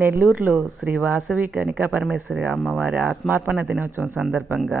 నెల్లూరులో శ్రీ వాసవి కనికా పరమేశ్వరి అమ్మవారి ఆత్మార్పణ దినోత్సవం సందర్భంగా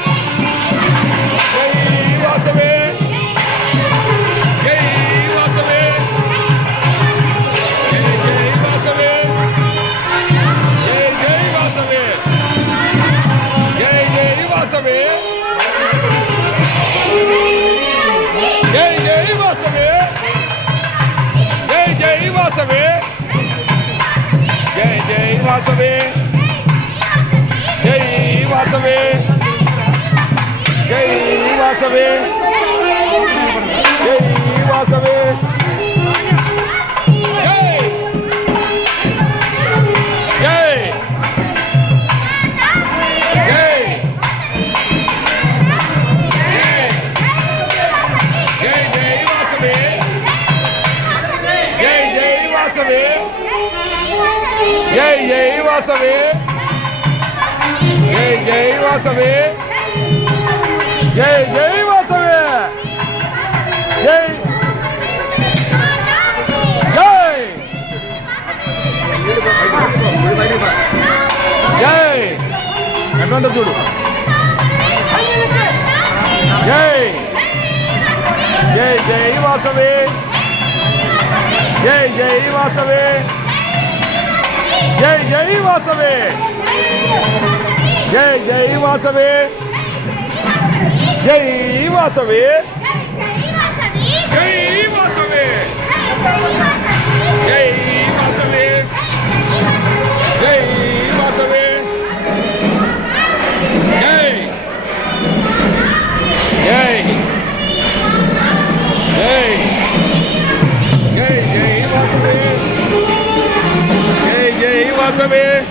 జై వాసవి జై జై వాసవి జై వాసవి జై జై జై వాసవి. జై జై వాసవి. జై జై వాసవి. జై. జై. జై. ఎటువంటి చూడు. జై. జై జై వాసవి. జై జై వాసవి. జై జై వాసవి జై జై వాసవి జై వాసవి వాసవే.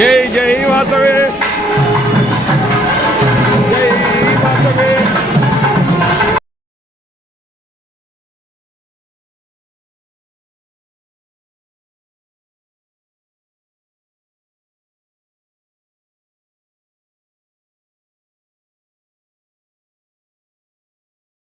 జై జై వాసవే.